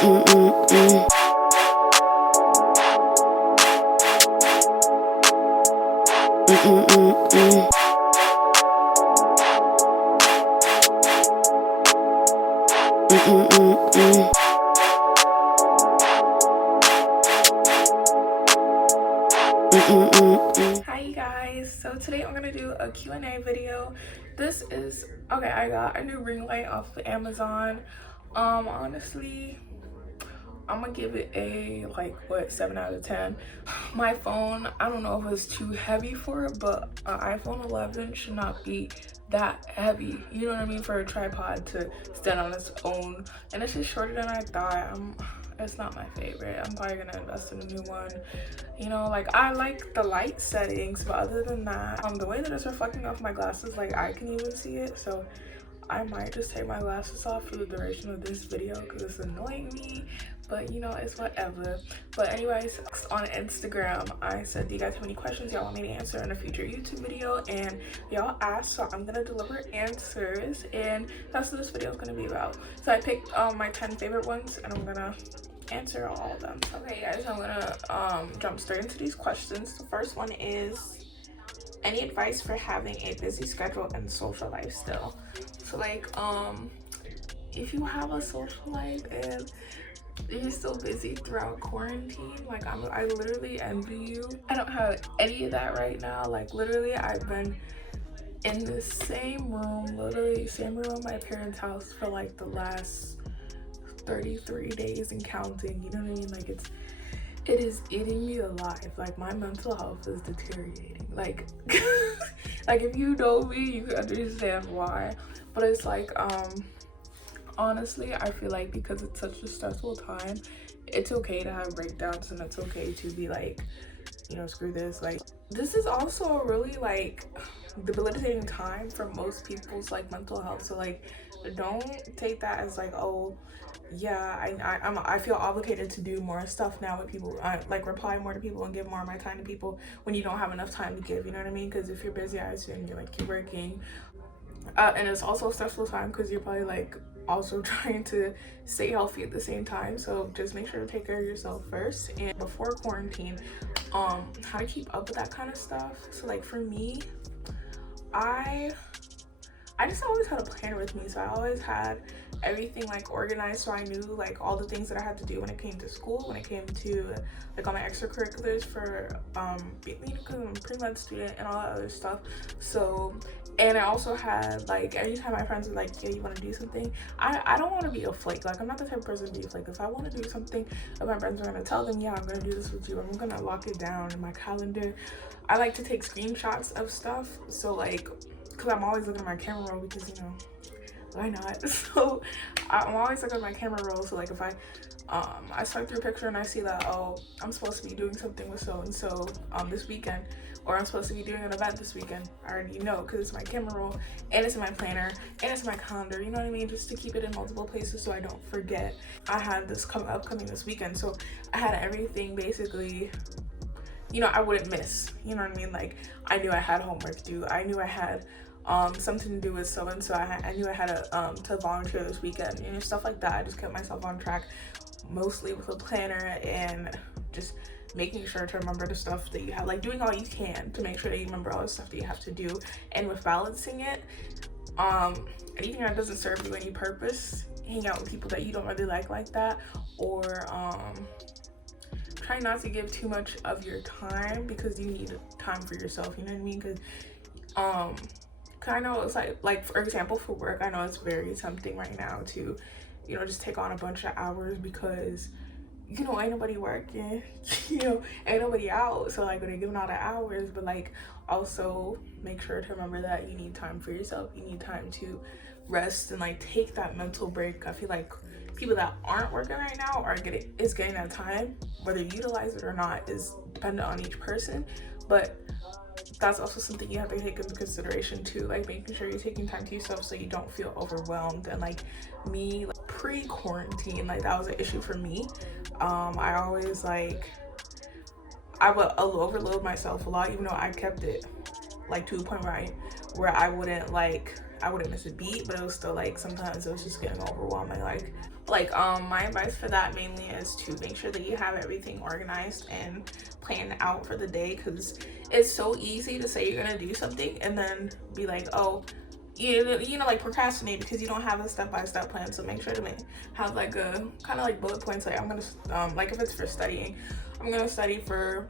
Hi you guys, so today I'm gonna do a Q&A video. This is okay. I got a new ring light off of Amazon. Honestly, I'm gonna give it a 7 out of 10. My phone, I don't know if it's too heavy for it, but an iPhone 11 should not be that heavy, you know what I mean, for a tripod to stand on its own. And it's just shorter than I thought. It's not my favorite. I'm probably gonna invest in a new one. You know, like, I like the light settings, but other than that, the way that it's reflecting off my glasses, like, I can even see it. So I might just take my glasses off for the duration of this video because it's annoying me, but you know, it's whatever. But anyways, on Instagram I said, do you guys have any questions y'all want me to answer in a future YouTube video? And y'all asked, so I'm gonna deliver answers, and that's what this video is gonna be about. So I picked my 10 favorite ones, and I'm gonna answer all of them. Okay guys, I'm gonna jump straight into these questions. The first one is, any advice for having a busy schedule and social life still? So like, if you have a social life and you're still busy throughout quarantine, like, I literally envy you. I don't have any of that right now. Like, literally, I've been in the same room, literally same room at my parents' house for like the last 33 days and counting, you know what I mean? Like, it is eating me alive. Like, my mental health is deteriorating. Like, like, if you know me, you can understand why. But it's like, honestly, I feel like because it's such a stressful time, it's okay to have breakdowns, and it's okay to be like, you know, screw this. Like, this is also a really like debilitating time for most people's like mental health. So like, don't take that as like, oh yeah, I feel obligated to do more stuff now with people, like reply more to people and give more of my time to people when you don't have enough time to give, you know what I mean? Because if you're busy, I assume you're working, and it's also a stressful time because you're probably like also trying to stay healthy at the same time. So just make sure to take care of yourself first. And before quarantine, how to keep up with that kind of stuff. So like, for me, I just always had a planner with me. So I always had everything like organized, so I knew like all the things that I had to do when it came to school, when it came to like all my extracurriculars for because I'm a pre-med student and all that other stuff. So, and I also had like, anytime my friends were like, yeah, you want to do something, I don't want to be a flake. Like, I'm not the type of person to be a flake. If I want to do something, if my friends are going to tell them, yeah, I'm going to do this with you, I'm going to lock it down in my calendar. I like to take screenshots of stuff, so like, because I'm always looking at my camera roll, because, you know, why not? So I'm always looking at my camera roll. So like, if I swipe through a picture and I see that, oh, I'm supposed to be doing something with so and so this weekend, or I'm supposed to be doing an event this weekend, I already know because it's my camera roll and it's in my planner and it's in my calendar, you know what I mean? Just to keep it in multiple places so I don't forget. I had this upcoming this weekend, so I had everything basically, you know, I wouldn't miss, you know what I mean? Like, I knew I had homework due, I knew I had something to do with so and so, I knew I had to volunteer this weekend, you know, stuff like that. I just kept myself on track, mostly with a planner, and just making sure to remember the stuff that you have, like doing all you can to make sure that you remember all the stuff that you have to do. And with balancing it, anything that doesn't serve you any purpose, hang out with people that you don't really like that, or try not to give too much of your time, because you need time for yourself, you know what I mean? Because I know it's like for example, for work, I know it's very tempting right now to, you know, just take on a bunch of hours because, you know, ain't nobody working, you know, ain't nobody out, so like, they're giving all the hours. But like, also make sure to remember that you need time for yourself, you need time to rest and like take that mental break. I feel like people that aren't working right now are getting that time. Whether you utilize it or not is dependent on each person, but that's also something you have to take into consideration too, like making sure you're taking time to yourself so you don't feel overwhelmed. And like me, like, pre-quarantine, like that was an issue for me. I always like, I would overload myself a lot, even though I kept it like to a point where I wouldn't like I wouldn't miss a beat, but it was still like sometimes it was just getting overwhelming. My advice for that mainly is to make sure that you have everything organized and planned out for the day, because it's so easy to say you're gonna do something and then be like, oh, you know, like procrastinate because you don't have a step-by-step plan. So make sure to have like a kind of like bullet points. Like I'm gonna like if it's for studying, I'm gonna study for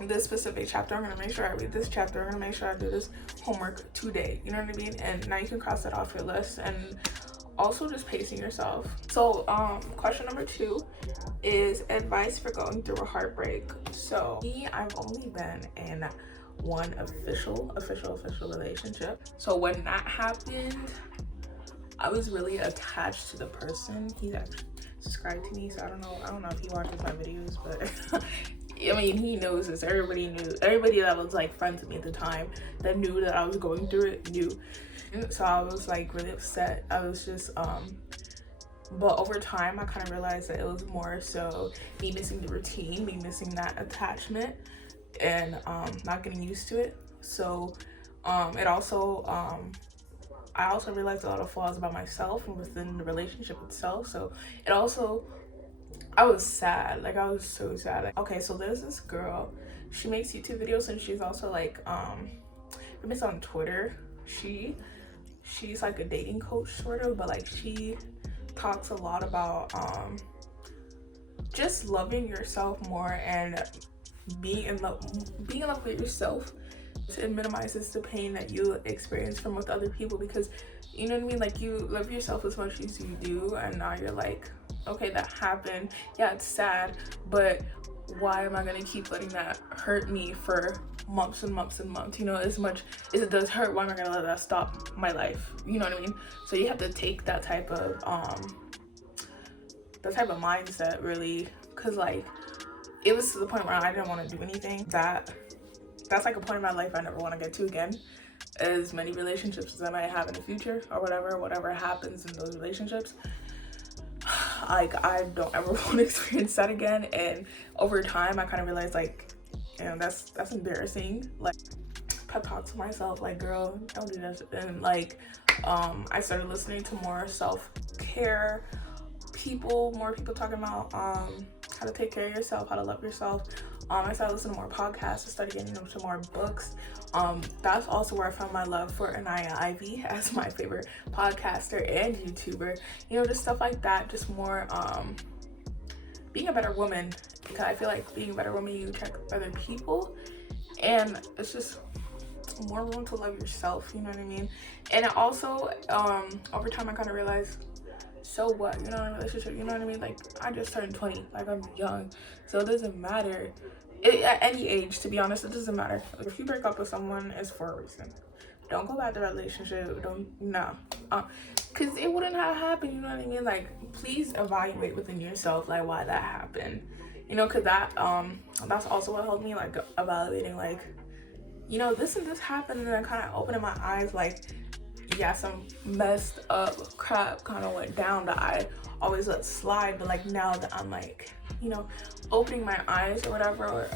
this specific chapter. I'm gonna make sure I read this chapter. I'm gonna make sure I do this homework today. You know what I mean? And now you can cross that off your list. And also just pacing yourself. So question number 2 is advice for going through a heartbreak. So me, I've only been in one official relationship. So when that happened, I was really attached to the person. He's actually subscribed to me, so I don't know if he watches my videos, but I mean, he knows this. Everybody that was like friends with me at the time that knew that I was going through it knew. So I was like really upset. I was just but over time I kind of realized that it was more so me missing the routine, me missing that attachment, and not getting used to it. So it also I also realized a lot of flaws about myself and within the relationship itself. So it also, I was sad. Like I was so sad. Like, okay, so there's this girl, she makes YouTube videos, and she's also like famous on Twitter. She's like a dating coach sort of, but like she talks a lot about just loving yourself more and being in love with yourself. It minimizes the pain that you experience from with other people, because you know what I mean, like you love yourself as much as you do, and now you're like, okay, that happened, yeah, it's sad, but why am I gonna keep letting that hurt me for months and months and months? You know, as much as it does hurt, why am I gonna let that stop my life? You know what I mean? So you have to take that type of mindset, really, because like it was to the point where I didn't want to do anything. That's like a point in my life I never want to get to again. As many relationships as I might have in the future or whatever happens in those relationships, like I don't ever want to experience that again. And over time I kind of realized, like, you know, that's embarrassing. Like pep talk to myself, like, girl, don't do this. And like I started listening to more self-care people, more people talking about how to take care of yourself, how to love yourself. I started listening to more podcasts. I started getting into more books. That's also where I found my love for Anaya Ivy as my favorite podcaster and YouTuber. You know, just stuff like that. Just more being a better woman, because I feel like being a better woman, you check other people, and it's just more room to love yourself. You know what I mean? And it also over time I kind of realized, so what, you know, in a relationship, you know what I mean? Like I just turned 20, like I'm young, so it doesn't matter. At any age, to be honest, it doesn't matter. Like, if you break up with someone, it's for a reason. Don't go back to that relationship. Because it wouldn't have happened, you know what I mean? Like, please evaluate within yourself, like, why that happened, you know, because that's also what helped me, like, evaluating, like, you know, this and this happened, and then kind of opening my eyes, like, yeah, some messed up crap kind of went down that I always let slide, but like now that I'm like, you know, opening my eyes or whatever,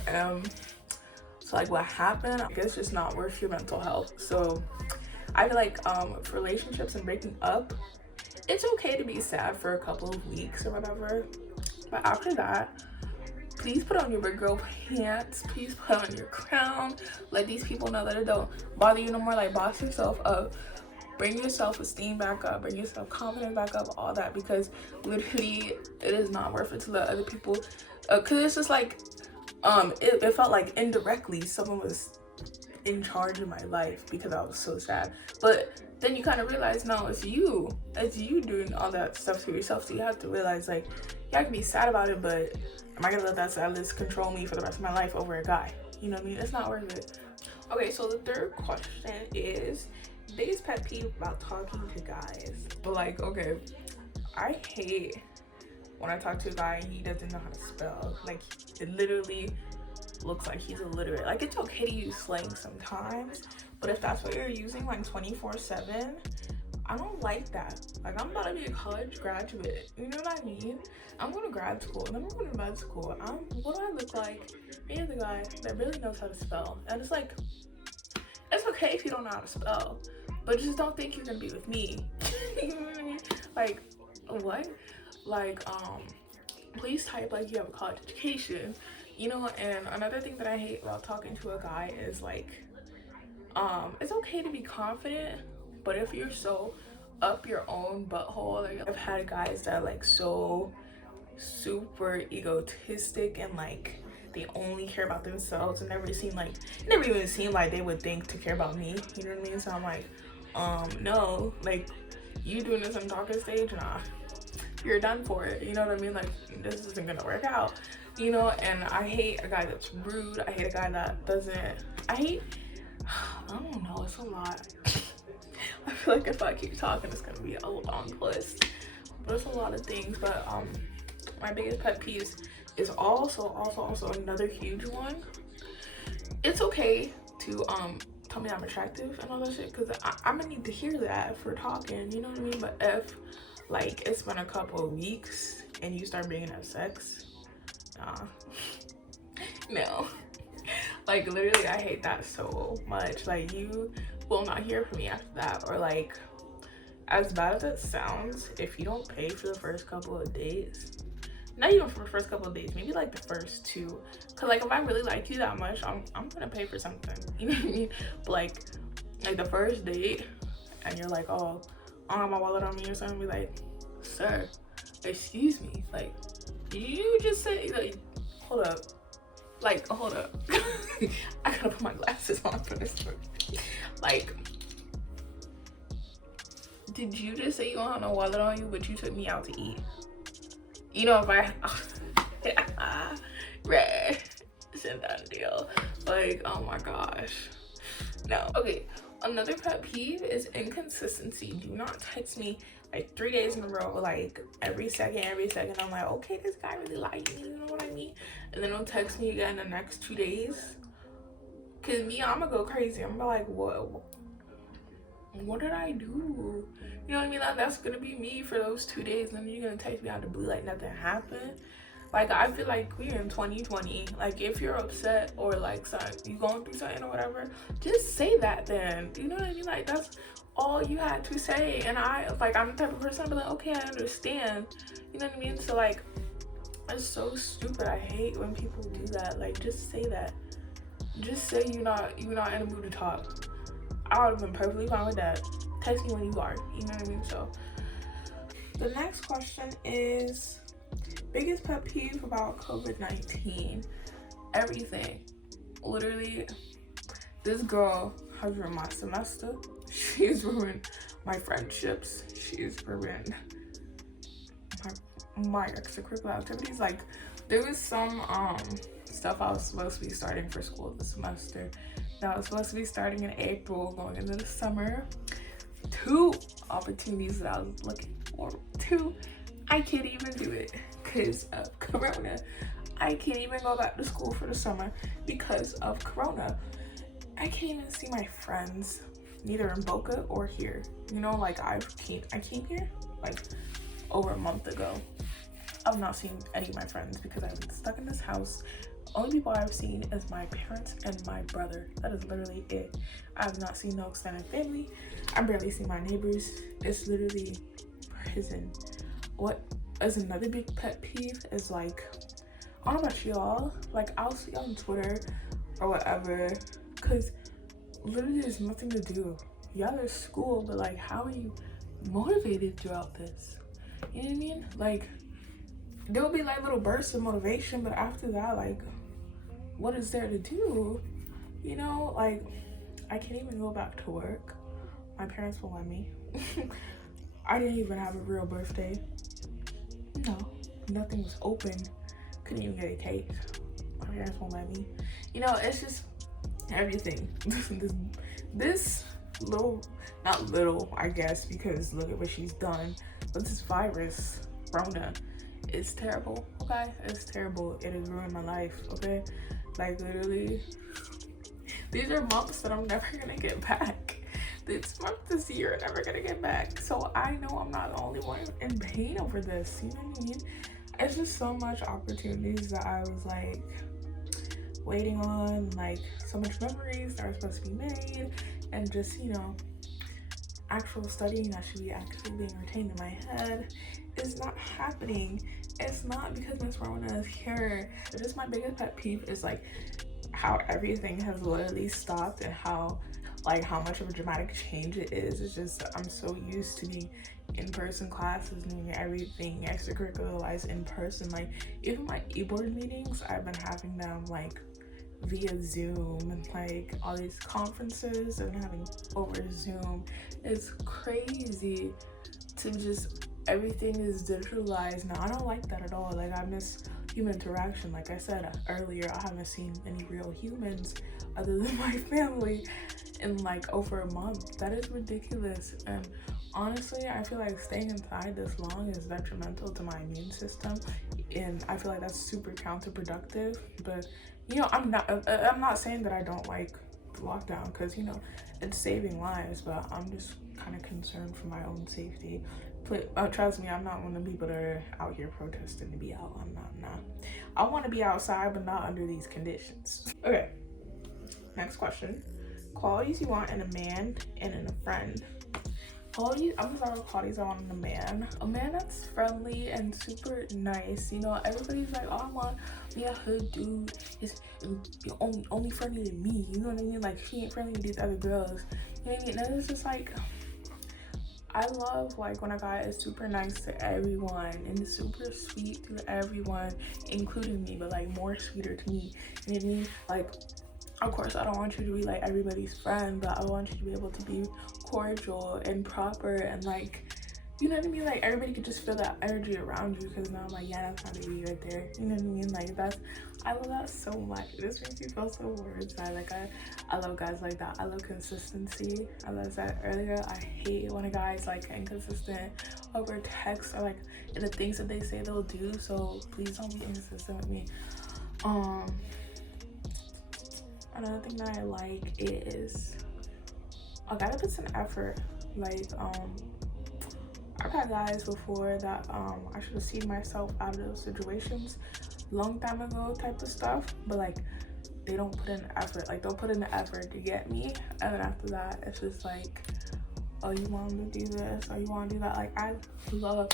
so like what happened, I guess it's just not worth your mental health. So I feel like for relationships and breaking up, it's okay to be sad for a couple of weeks or whatever, but after that, please put on your big girl pants, please put on your crown, let these people know that it don't bother you no more. Like, boss yourself up, bring your self-esteem back up, bring your self-confidence back up, all that, because literally it is not worth it to let other people, because it's just like it felt like indirectly someone was in charge of my life because I was so sad. But then you kind of realize, no, it's you doing all that stuff to yourself. So you have to realize, like, yeah, I can be sad about it, but am I gonna let that sadness control me for the rest of my life over a guy? You know what I mean? It's not worth it. Okay, so the third question is biggest pet peeve about talking to guys. But like, okay, I hate when I talk to a guy and he doesn't know how to spell. Like, it literally looks like he's illiterate. Like, it's okay to use slang sometimes, but if that's what you're using like 24/7, I don't like that. Like, I'm about to be a college graduate, you know what I mean? I'm going to grad school, and then I'm going to med school. What do I look like? Me as a guy that really knows how to spell. And it's like, it's okay if you don't know how to spell, but just don't think you're gonna be with me. You know what I mean? Like, what? Like, please type like you have a college education, you know. And another thing that I hate about talking to a guy is like, it's okay to be confident, but if you're so up your own butthole, like I've had guys that are like so super egotistic and like they only care about themselves and never even seemed like they would think to care about me, you know what I mean? So I'm like, no, like, you doing this on talking stage, nah, you're done for it, you know what I mean? Like, this isn't gonna work out, you know. And I hate a guy that's rude. I hate a guy that doesn't, I don't know, it's a lot. I feel like if I keep talking, it's gonna be a long list, but it's a lot of things. But my biggest pet peeves is also another huge one. It's okay to tell me I'm attractive and all that shit, because I'm gonna need to hear that if we're talking, you know what I mean? But if like it's been a couple of weeks and you start bringing up sex, no. Like, literally, I hate that so much. Like, you will not hear from me after that. Or like, as bad as it sounds, if you don't pay for the first couple of days, not even for the first couple of days, maybe like the first two, because like if I really like you that much, I'm gonna pay for something, you know what I mean? But like the first date and you're like, oh, I don't have my wallet on me or something, be like, sir, excuse me, like, you just say, like, hold up, like, hold up. I gotta put my glasses on for this one. Like, did you just say you don't have no wallet on you, but you took me out to eat? You know, if I red, it's a done deal. Like, oh my gosh, no. Okay, another pet peeve is inconsistency. Do not text me like 3 days in a row, like every second. I'm like, okay, this guy really likes me, you know what I mean? And then he'll text me again the next 2 days. Cause me, I'm gonna go crazy. I'm gonna be like, what did I do? You know what I mean? That's gonna be me for those 2 days, and then you're gonna text me out of the blue like nothing happened. Like, I feel like we're in 2020. Like, if you're upset or like you going through something or whatever, just say that then. You know what I mean? Like, that's all you had to say. And I'm the type of person, I'll be like, okay, I understand. You know what I mean? So like, it's so stupid. I hate when people do that. Like, just say that. Just say you're not in the mood to talk. I would have been perfectly fine with that. Text me when you are, you know what I mean? So the next question is, biggest pet peeve about COVID-19. Everything. Literally, this girl has ruined my semester. She's ruined my friendships. She's ruined my extracurricular activities. Like, there was some stuff I was supposed to be starting for school this semester that was supposed to be starting in April, going into the summer. 2 opportunities that I was looking forward to. I can't even do it because of Corona. I can't even go back to school for the summer because of Corona. I can't even see my friends, neither in Boca or here. You know, like, I came here like over a month ago. I've not seen any of my friends because I've been stuck in this house. Only people I've seen is my parents and my brother. That is literally it. I have not seen no extended family. I barely see my neighbors. It's literally prison. What is another big pet peeve is, like, I don't know about y'all, like, I'll see on Twitter or whatever, because literally there's nothing to do. Yeah, there's school, but like, how are you motivated throughout this? You know what I mean? Like, there'll be like little bursts of motivation, but after that, like, what is there to do? You know, like, I can't even go back to work. My parents won't let me. I didn't even have a real birthday. No, nothing was open. Couldn't even get a cake. My parents won't let me. You know, it's just everything. this little, not little, I guess, because look at what she's done, but this virus, Rona, it's terrible, okay? It's terrible. It has ruined my life, okay? Like, literally, these are months that I'm never gonna get back. This year I'm never gonna get back. So I know I'm not the only one in pain over this, you know what I mean? It's just so much opportunities that I was like waiting on, like so much memories that are supposed to be made, and just, you know, actual studying that should be actually being retained in my head is not happening. It's not because Miss Rona is here. Just my biggest pet peeve is like how everything has literally stopped, and how much of a dramatic change it is. It's just, I'm so used to being in-person classes, doing everything extracurricular wise in person. Like even my e-board meetings, I've been having them like via Zoom, and like all these conferences I've been having over Zoom. It's crazy to just, everything is digitalized now. I don't like that at all. Like I miss human interaction. Like I said earlier, I haven't seen any real humans other than my family in like over a month. That is ridiculous. And honestly, I feel like staying inside this long is detrimental to my immune system, and I feel like that's super counterproductive. But you know, I'm not saying that I don't like the lockdown, because you know it's saving lives, but I'm just kind of concerned for my own safety. Trust me, I'm not one of the people that are out here protesting to be out. I'm not. Nah. I want to be outside, but not under these conditions. Okay, next question. Qualities you want in a man and in a friend. Qualities, I'm gonna start with qualities I want in a man. A man that's friendly and super nice. You know, everybody's like, oh, I want me a hood dude is only friendly to me. You know what I mean? Like he ain't friendly to these other girls. You know what I mean? And it's just like, I love like when a guy is super nice to everyone and super sweet to everyone, including me, but like more sweeter to me. You know what I mean? Like, of course, I don't want you to be like everybody's friend, but I want you to be able to be cordial and proper, and like, you know what I mean? Like everybody could just feel that energy around you, because now I'm like, yeah, that's my baby right there. You know what I mean? Like I love that so much. This makes me feel so words. I love guys like that. I love consistency. I love that earlier. I hate when a guy is like inconsistent over text, or like in the things that they say they'll do. So please don't be inconsistent with me. Another thing that I like is a guy that puts an effort. Like I've had guys before that I should have seen myself out of those situations long time ago type of stuff, but like they don't put in effort. Like they'll put in the effort to get me, and then after that it's just like, oh, you want me to do this, or you want to do that. Like I love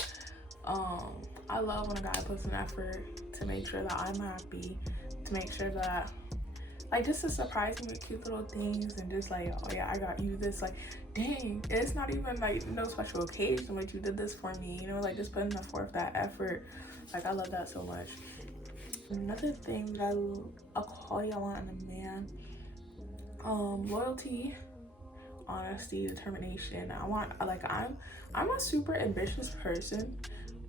when a guy puts an effort to make sure that I'm happy, to make sure that, like, just to surprise me with cute little things, and just like, oh yeah, I got you this. Like, dang, it's not even like no special occasion, but you did this for me, you know, like just putting forth that effort. Like I love that so much. Another thing that a quality I want in a man, loyalty, honesty, determination. I want, like, I'm a super ambitious person,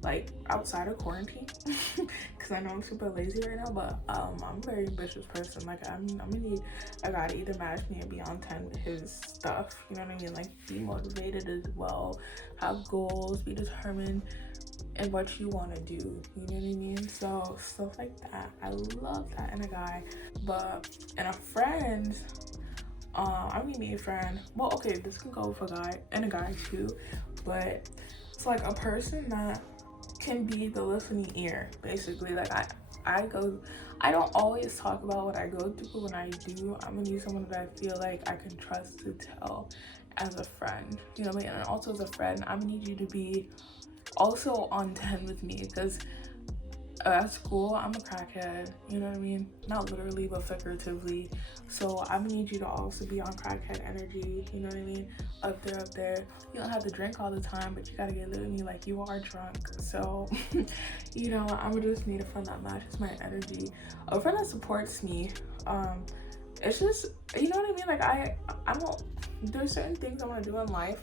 like outside of quarantine, because I know I'm super lazy right now, but I'm a very ambitious person. Like I'm gonna need a guy to either match me or be on 10 with his stuff, you know what I mean? Like be motivated as well, have goals, be determined in what you want to do, you know what I mean? So stuff like that, I love that in a guy. But in a friend, I mean a friend, well, okay, this can go for a guy and a guy too, but it's like a person that can be the listening ear, basically. Like I don't always talk about what I go through, but when I do, I'm gonna use someone that I feel like I can trust to tell as a friend, you know what I mean? And also as a friend, I'm gonna need you to be also on 10 with me, because at school I'm a crackhead, you know what I mean? Not literally but figuratively. So I'm gonna need you to also be on crackhead energy, you know what I mean? Up there. You don't have to drink all the time, but you gotta get lit with me like you are drunk. So you know, I'm gonna just need a friend that matches my energy, a friend that supports me. It's just, you know what I mean? Like I don't, there's certain things I want to do in life,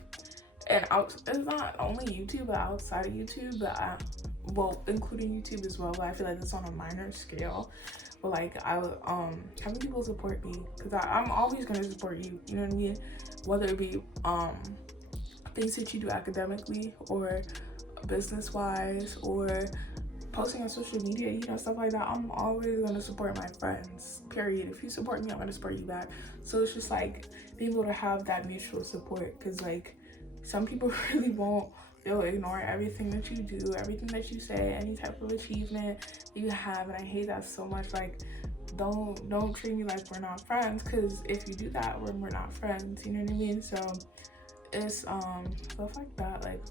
and it's not only YouTube but outside of YouTube, but well, including YouTube as well, but I feel like that's on a minor scale. But like having people support me, because I'm always going to support you, you know what I mean? Whether it be things that you do academically or business wise or posting on social media, you know, stuff like that. I'm always going to support my friends, period. If you support me, I'm going to support you back. So it's just like being able to have that mutual support, because like some people really won't. They'll ignore everything that you do, everything that you say, any type of achievement you have, and I hate that so much. Like, don't treat me like we're not friends, because if you do that, we're not friends, you know what I mean? So it's stuff like that. Like,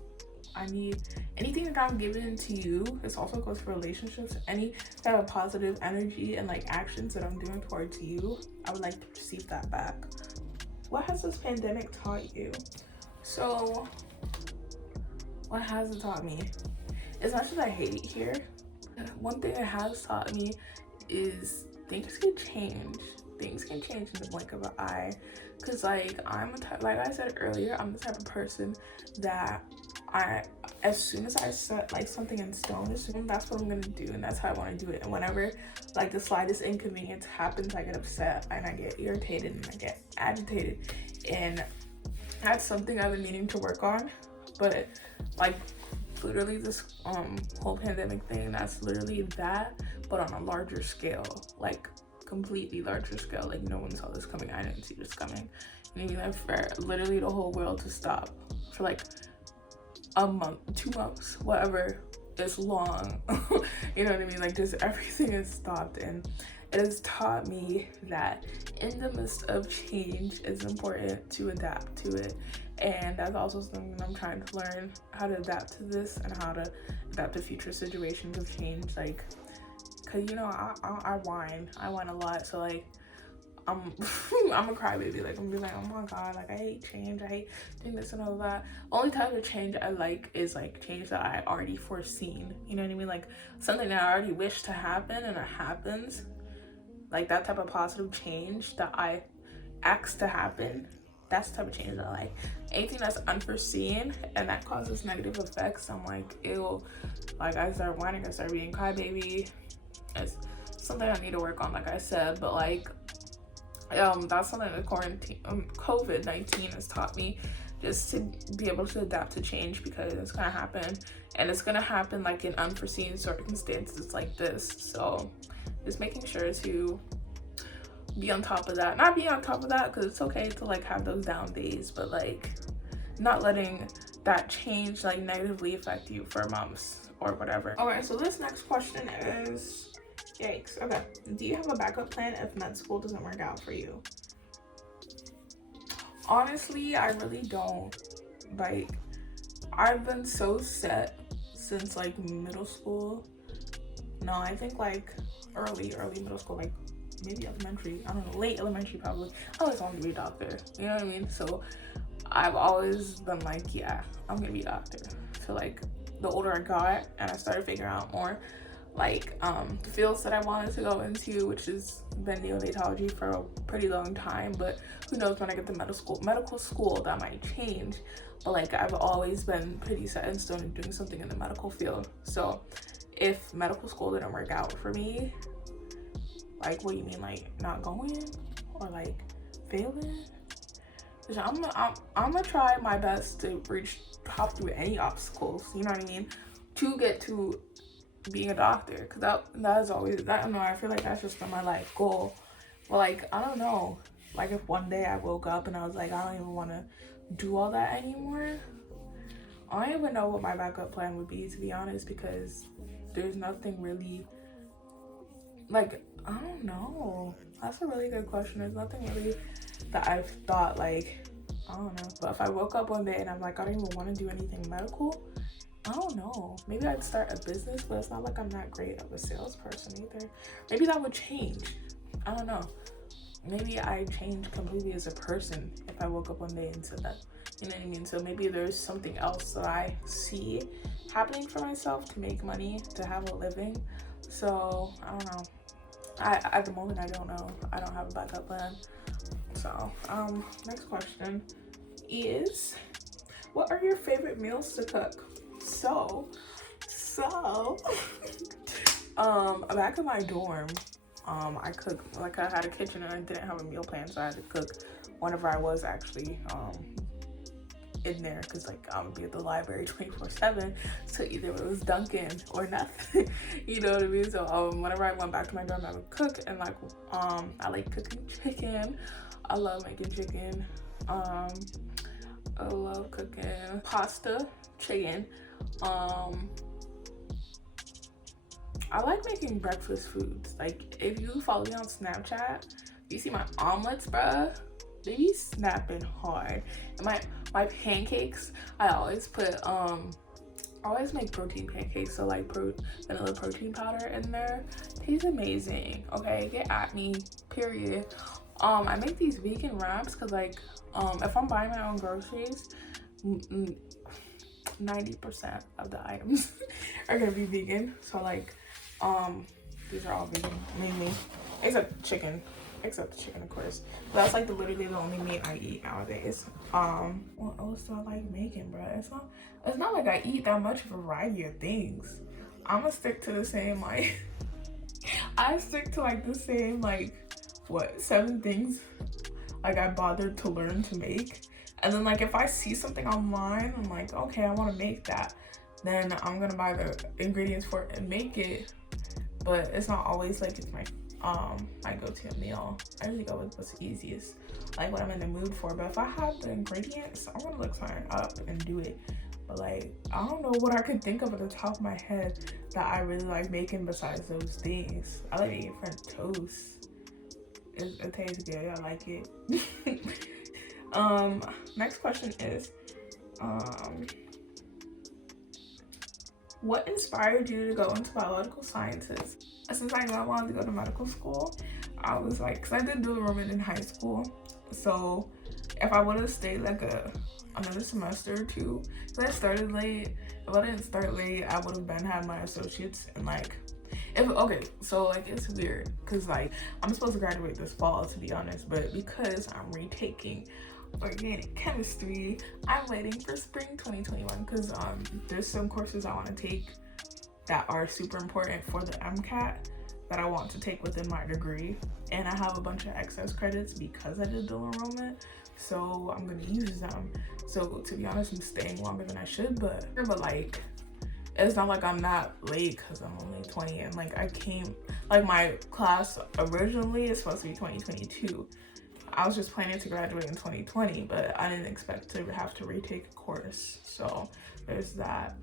I need anything that I'm giving to you. This also goes for relationships. Any type of positive energy and like actions that I'm doing towards you, I would like to receive that back. What has this pandemic taught you? So what has it taught me? As much as I hate it here, one thing it has taught me is things can change. Things can change in the blink of an eye. Cause like like I said earlier, I'm the type of person that as soon as I set like something in stone, that's what I'm gonna do, and that's how I want to do it. And whenever like the slightest inconvenience happens, I get upset and I get irritated and I get agitated, and that's something I've been meaning to work on. But like literally this whole pandemic thing, that's literally that, but on a larger scale, like completely larger scale. Like no one saw this coming. I didn't see this coming. And even for literally the whole world to stop for like a month, 2 months, whatever is long. You know what I mean? Like just everything is stopped, and it has taught me that in the midst of change, it's important to adapt to it. And that's also something I'm trying to learn, how to adapt to this and how to adapt to future situations of change. Like, cause you know, I whine a lot, so like I'm a crybaby. Like I'm gonna be like, oh my god, like I hate change, I hate doing this and all that. Only type of change I like is like change that I already foreseen. You know what I mean? Like something that I already wish to happen and it happens. Like that type of positive change that I ask to happen. That's the type of change I like. Anything that's unforeseen and that causes negative effects, I'm like, ew. Like I start whining, I start being crybaby. It's something I need to work on, like I said. But like that's something that COVID-19 has taught me, just to be able to adapt to change, because it's gonna happen, and it's gonna happen like in unforeseen circumstances like this. So just making sure to be on top of that. Not be on top of that, because it's okay to like have those down days, but like not letting that change like negatively affect you for months or whatever. Okay, so this next question is, yikes. Okay, do you have a backup plan if med school doesn't work out for you? Honestly, I really don't. Like, I've been so set since like middle school. No, I think like early middle school, like maybe elementary. I don't know, late elementary probably. I always wanted to be a doctor. You know what I mean? So I've always been like, yeah, I'm gonna be a doctor. So like the older I got and I started figuring out more like the fields that I wanted to go into, which has been neonatology for a pretty long time, but who knows, when I get to medical school that might change. But like I've always been pretty set in stone in doing something in the medical field. So if medical school didn't work out for me, like, what do you mean, like not going or like failing? I'm gonna try my best to hop through any obstacles, you know what I mean, to get to being a doctor, because that is always, I don't know, I feel like that's just my life goal. But like, I don't know, like if one day I woke up and I was like, I don't even want to do all that anymore, I don't even know what my backup plan would be, to be honest, because there's nothing really, like, I don't know. That's a really good question. There's nothing really that I've thought, like, I don't know. But if I woke up one day and I'm like, I don't even want to do anything medical, I don't know. Maybe I'd start a business, but it's not like I'm that great of a salesperson either. Maybe that would change. I don't know. Maybe I change completely as a person if I woke up one day and said that. You know what I mean? So maybe there's something else that I see happening for myself to make money, to have a living. So I don't know. At the moment, I don't know. I don't have a backup plan. So next question is, what are your favorite meals to cook? So back in my dorm, I cooked, like I had a kitchen and I didn't have a meal plan, so I had to cook whenever I was actually in there, because like I would be at the library 24/7, so either it was Dunkin' or nothing. You know what I mean? So whenever I went back to my dorm, I would cook, and like I like cooking chicken. I love making chicken. I love cooking pasta, chicken. I like making breakfast foods. Like, if you follow me on Snapchat, you see my omelets, bruh. They be snapping hard. And My pancakes, I always put I always make protein pancakes, so like vanilla protein powder in there. Tastes amazing. Okay, get at me, period. I make these vegan wraps because like if I'm buying my own groceries, 90% of the items are gonna be vegan. So like these are all vegan mainly, except the chicken, of course. But that's like literally the only meat I eat nowadays. What else do I like making, bro? It's not like I eat that much variety of things. I'm gonna stick to the same like I stick to like the same like what 7 things like I bothered to learn to make. And then like if I see something online, I'm like, okay, I want to make that, then I'm gonna buy the ingredients for it and make it. But it's not always like it's my go-to meal. I usually go with what's easiest, like what I'm in the mood for. But if I have the ingredients, I'm gonna look something up and do it. But like I don't know what I could think of at the top of my head that I really like making besides those things. I like eating French toast. It tastes good. I like it. Next question is what inspired you to go into biological sciences? Since I knew I wanted to go to medical school, I was like, because I did dual enrollment in high school, so if I would have stayed like another semester or two, because I started late. If I didn't start late, I would have had my associates and like so like it's weird because like I'm supposed to graduate this fall, to be honest, but because I'm retaking organic chemistry, I'm waiting for spring 2021 because there's some courses I want to take that are super important for the MCAT that I want to take within my degree, and I have a bunch of excess credits because I did dual enrollment, so I'm gonna use them. So to be honest, I'm staying longer than I should, but like it's not like I'm that late because I'm only 20, and like I came, like my class originally is supposed to be 2022. I was just planning to graduate in 2020, but I didn't expect to have to retake a course, so there's that.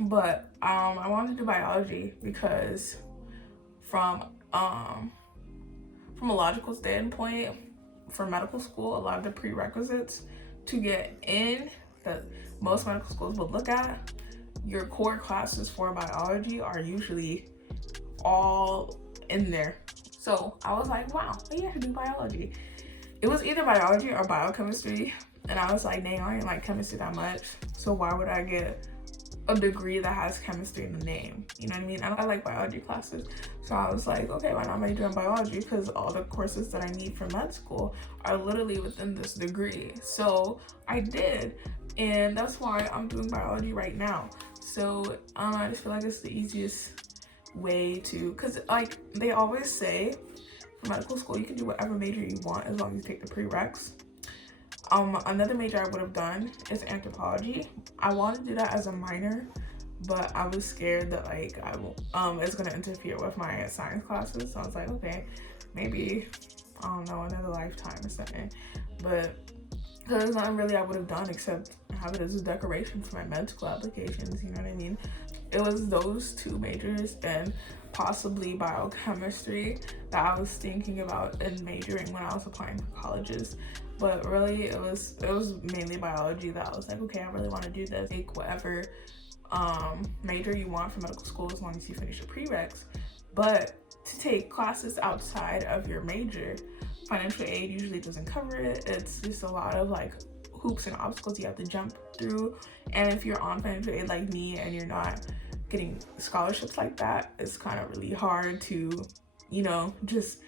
But I wanted to do biology because from a logical standpoint, for medical school, a lot of the prerequisites to get in that most medical schools would look at, your core classes for biology are usually all in there. So I was like, wow, maybe I should do biology. It was either biology or biochemistry, and I was like, dang, I ain't like chemistry that much, so why would I get a degree that has chemistry in the name? You know what I mean? I like biology classes, so I was like, okay, why not major in biology, because all the courses that I need for med school are literally within this degree. So I did, and that's why I'm doing biology right now. So I just feel like it's the easiest way to, because like they always say for medical school you can do whatever major you want as long as you take the prereqs. Another major I would have done is anthropology. I wanted to do that as a minor, but I was scared that like it's gonna interfere with my science classes. So I was like, okay, maybe I don't know, another lifetime or something. But because there's nothing really I would have done except have it as a decoration for my med school applications. You know what I mean? It was those 2 majors and possibly biochemistry that I was thinking about and majoring when I was applying for colleges. But really it was mainly biology that I was like, okay, I really want to do this. Take whatever major you want for medical school as long as you finish your prereqs. But to take classes outside of your major, financial aid usually doesn't cover it. It's just a lot of like hoops and obstacles you have to jump through. And if you're on financial aid like me and you're not getting scholarships like that, it's kind of really hard to, you know, just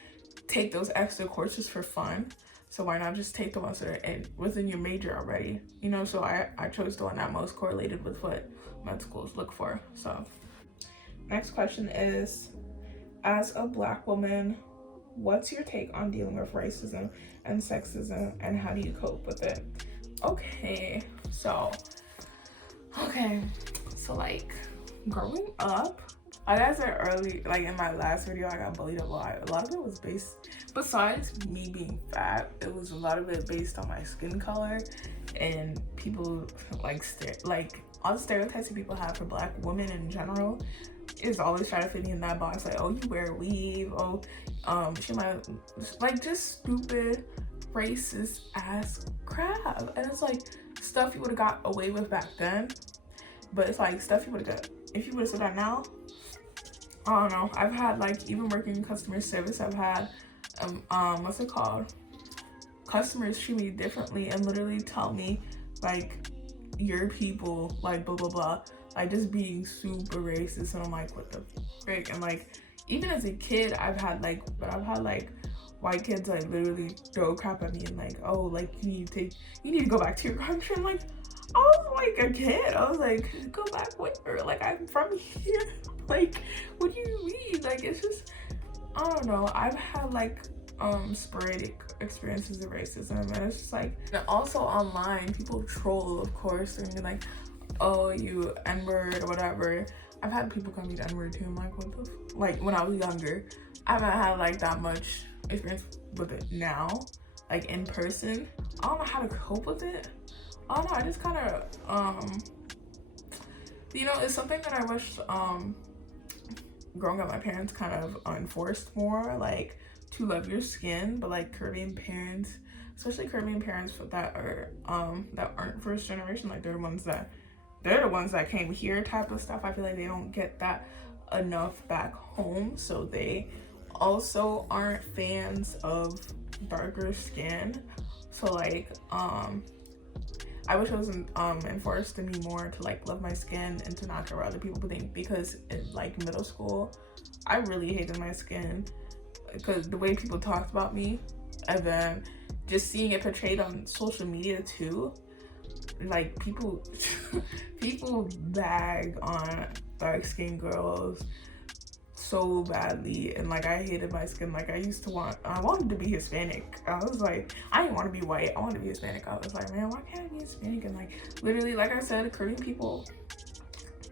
take those extra courses for fun. So why not just take the ones that are within your major already, you know? So I chose the one that most correlated with what med schools look for. So next question is, as a Black woman, what's your take on dealing with racism and sexism, and how do you cope with it? Okay, so like growing up, like I said early, like in my last video, I got bullied a lot. A lot of it was based, besides me being fat, it was a lot of it based on my skin color, and people like all the stereotypes that people have for Black women in general is always try to fit me in that box. Like, oh, you wear a weave, oh, she might, like, just stupid racist ass crap. And it's like, stuff you would have got away with back then, but it's like stuff you would have got if you would have said that now. I don't know. I've had like, even working in customer service, I've had what's it called, customers treat me differently and literally tell me like, your people, like blah blah blah, like just being super racist. And I'm like, what the frick? And like, even as a kid, I've had like white kids like literally throw crap at me and like, oh, like you need to go back to your country. I'm like, I was like a kid, I was like, go back where? Like, I'm from here. Like, what do you mean? Like, it's just, I don't know. I've had like sporadic experiences of racism, and it's just like, and also online people troll, of course, and be like, oh, you N-word or whatever. I've had people call me the N-word too. I'm like, what the like, when I was younger. I haven't had like that much experience with it now, like in person. I don't know how to cope with it. I don't know, I just kind of you know, it's something that I wish growing up my parents kind of enforced more, like to love your skin. But like Caribbean parents, especially Caribbean parents that are that aren't first generation, like they're the ones that came here type of stuff. I feel like they don't get that enough back home, so they also aren't fans of darker skin. So like I wish it was enforced in me more to like love my skin and to not care what other people think, because in like middle school I really hated my skin because the way people talked about me, and then just seeing it portrayed on social media too. Like people bag on dark skinned girls so badly, and like I hated my skin. Like I wanted to be Hispanic. I was like, I didn't want to be white, I wanted to be Hispanic. I was like, man, why can't I be Hispanic? And like literally, like I said, Korean people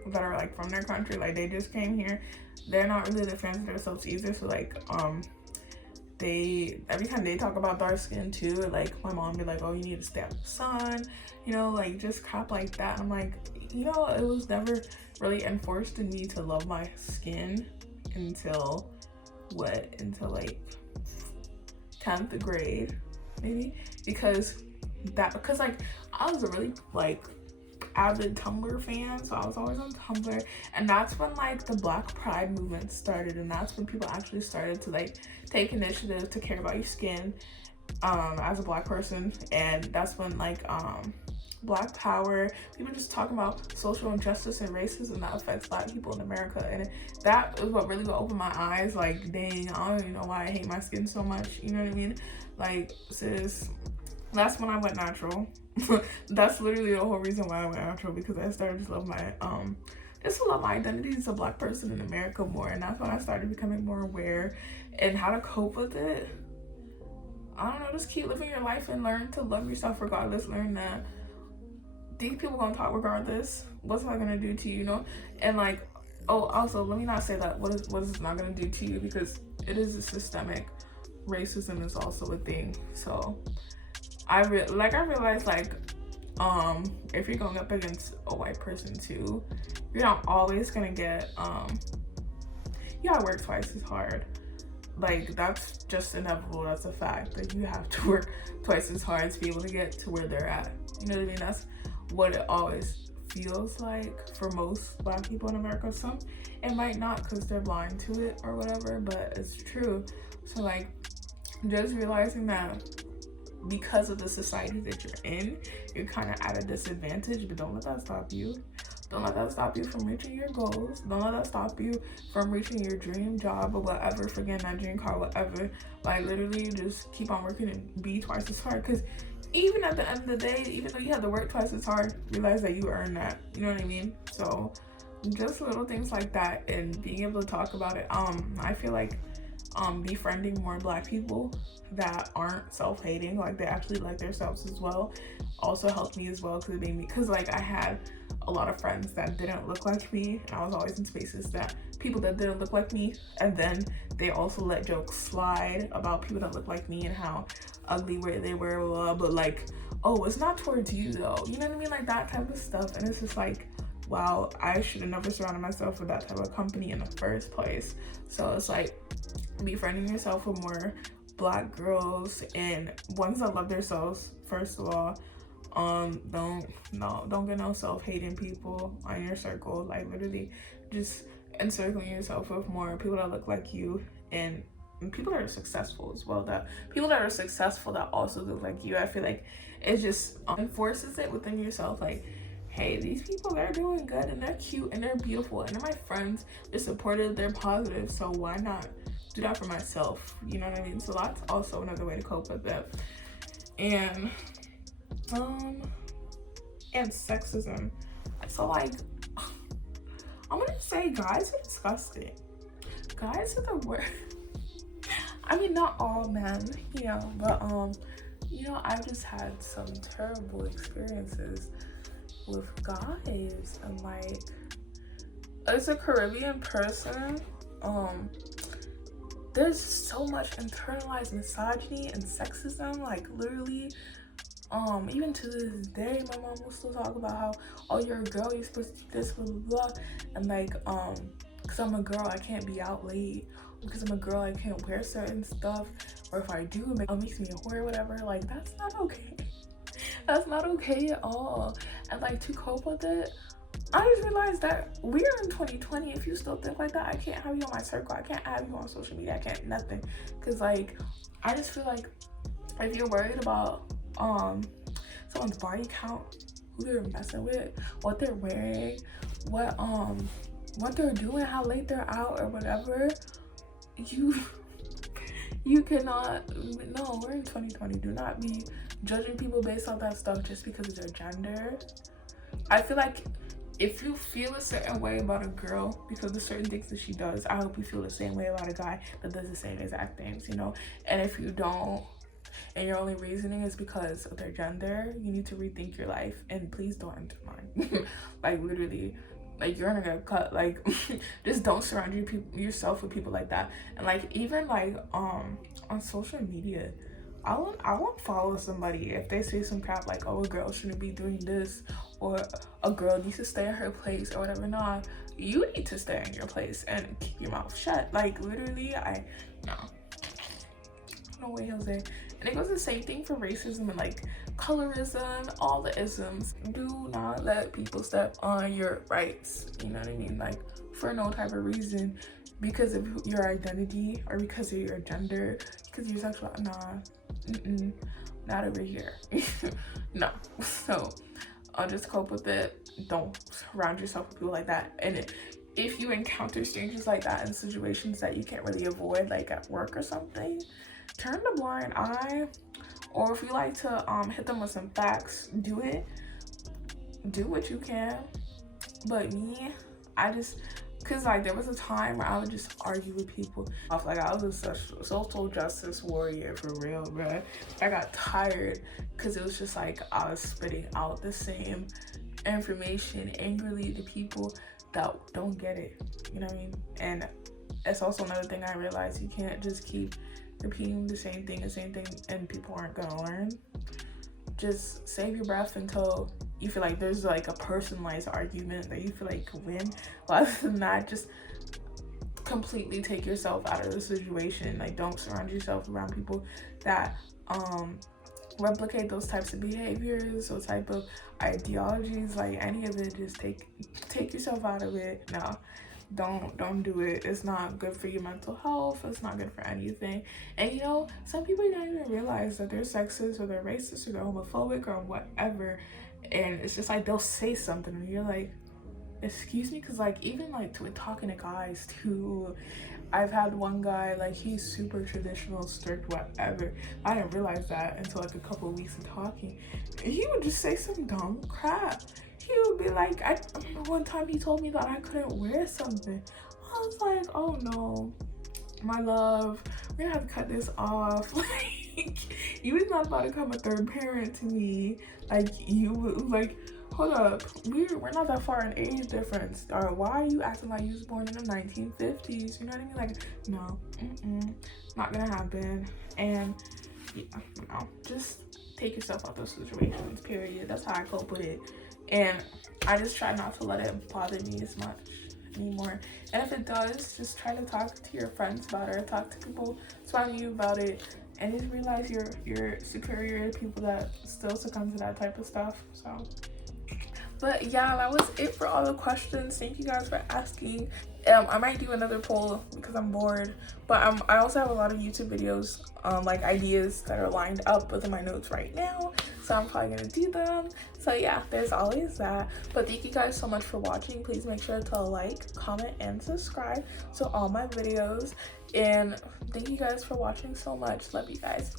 that are like from their country, like they just came here, they're not really the fans of themselves either. So like they, every time they talk about dark skin too, like my mom be like, oh, you need to stay out of the sun, you know, like just crap like that. I'm like, you know, it was never really enforced in me to love my skin until like 10th grade maybe, because like I was a really like avid Tumblr fan, so I was always on Tumblr, and that's when like the Black Pride movement started, and that's when people actually started to like take initiative to care about your skin as a Black person. And that's when like Black power, people just talking about social injustice and racism that affects Black people in America. And that is what really opened my eyes. Like, dang, I don't even know why I hate my skin so much, you know what I mean? Like, sis, that's when I went natural. That's literally the whole reason why I went natural, because I started to love my just to love my identity as a Black person in America more. And that's when I started becoming more aware and how to cope with it. I don't know, just keep living your life and learn to love yourself regardless. Learn that these people gonna talk regardless. What's that gonna do to you, you know? And like, oh, also, let me not say that what is it not gonna do to you, because it is a systemic racism is also a thing. So I realized like if you're going up against a white person too, you're not always gonna get you gotta work twice as hard. Like, that's just inevitable. That's a fact, that you have to work twice as hard to be able to get to where they're at. You know what I mean? That's what it always feels like for most Black people in America. Some it might not, because they're blind to it or whatever, but it's true. So like, just realizing that because of the society that you're in, you're kind of at a disadvantage, but don't let that stop you. Don't let that stop you from reaching your goals. Don't let that stop you from reaching your dream job or whatever, forgetting that dream car, whatever. Like, literally just keep on working and be twice as hard, because even at the end of the day, even though you have to work twice as hard, realize that you earned that. You know what I mean? So just little things like that, and being able to talk about it. I feel like befriending more Black people that aren't self-hating, like they actually like themselves as well, also helped me as well, because it made me, because like I had a lot of friends that didn't look like me, and I was always in spaces that people that didn't look like me, and then they also let jokes slide about people that look like me and how ugly where they were, but like, oh, it's not towards you though, you know what I mean? Like that type of stuff. And it's just like, wow, I should have never surrounded myself with that type of company in the first place. So it's like befriending yourself with more Black girls and ones that love themselves, first of all, Don't get no self-hating people on your circle. Like literally just encircling yourself with more people that look like you, and people that are successful as well, that people that are successful that also look like you. I feel like it just enforces it within yourself, like, hey, these people, they're doing good and they're cute and they're beautiful and they're my friends, they're supportive, they're positive, so why not do that for myself? You know what I mean? So that's also another way to cope with it. And sexism. So like, I'm gonna say guys are disgusting. Guys are the worst. I mean, not all men, you know, but you know, I've just had some terrible experiences with guys, and like, as a Caribbean person, there's so much internalized misogyny and sexism, like literally. Even to this day, my mom will still talk about how, oh, you're a girl, you're supposed to do this, blah, blah, blah. And like, because I'm a girl, I can't be out late. Because I'm a girl, I can't wear certain stuff. Or if I do, it makes me a whore or whatever. Like, that's not okay. That's not okay at all. And like, to cope with it, I just realized that we're in 2020. If you still think like that, I can't have you on my circle. I can't have you on social media. I can't, nothing. Because like, I just feel like if you're worried about someone's body count, who they're messing with, what they're wearing, what they're doing, how late they're out or whatever, you cannot. No, we're in 2020. Do not be judging people based on that stuff just because of their gender. I feel like if you feel a certain way about a girl because of certain things that she does, I hope you feel the same way about a guy that does the same exact things, you know. And if you don't, and your only reasoning is because of their gender, you need to rethink your life, and please don't enter mine. Like literally, like you're gonna get cut. Like just don't surround yourself with people like that. And like even like on social media, I won't follow somebody if they say some crap like, oh, a girl shouldn't be doing this, or a girl needs to stay in her place or whatever. Nah, you need to stay in your place and keep your mouth shut. Like literally, no way, Jose. And it goes the same thing for racism and like colorism, all the isms. Do not let people step on your rights, you know what I mean? Like for no type of reason, because of your identity or because of your gender, because you're sexual. Not over here. No. So I'll just cope with it. Don't surround yourself with people like that. And if you encounter strangers like that in situations that you can't really avoid, like at work or something, turn the blind eye. Or if you like to hit them with some facts, do it. Do what you can. But me, cause like there was a time where I would just argue with people. Like I was a social justice warrior for real, bruh. I got tired because it was just like I was spitting out the same information angrily to people that don't get it. You know what I mean? And it's also another thing I realized, you can't just keep repeating the same thing and people aren't gonna learn. Just save your breath until you feel like there's like a personalized argument that you feel like you can win. Rather than that, just completely take yourself out of the situation. Like don't surround yourself around people that replicate those types of behaviors, those type of ideologies, like any of it. Just take yourself out of it. No, don't do it. It's not good for your mental health. It's not good for anything. And you know, some people don't even realize that they're sexist or they're racist or they're homophobic or whatever, and it's just like they'll say something and you're like, excuse me? Because like even like to talking to guys too, I've had one guy, like he's super traditional, strict, whatever. I didn't realize that until like a couple of weeks of talking. He would just say some dumb crap. He would be like, I remember one time he told me that I couldn't wear something. I was like, oh no, my love, we're gonna have to cut this off. Like, you was not about to become a third parent to me. Like, you, like, hold up, we're not that far in age difference. Or why are you acting like you was born in the 1950s? You know what I mean? Like, no, not gonna happen. And yeah, no, just take yourself out of those situations, period. That's how I cope with it. And I just try not to let it bother me as much anymore. And if it does, just try to talk to your friends about it, or talk to people surrounding you about it, and just realize you're superior to people that still succumb to that type of stuff. So, but yeah, that was it for all the questions. Thank you guys for asking. I might do another poll because I'm bored, but I also have a lot of YouTube videos, like ideas that are lined up within my notes right now, so I'm probably gonna do them. So yeah, there's always that. But thank you guys so much for watching. Please make sure to like, comment, and subscribe to all my videos, and thank you guys for watching so much. Love you guys.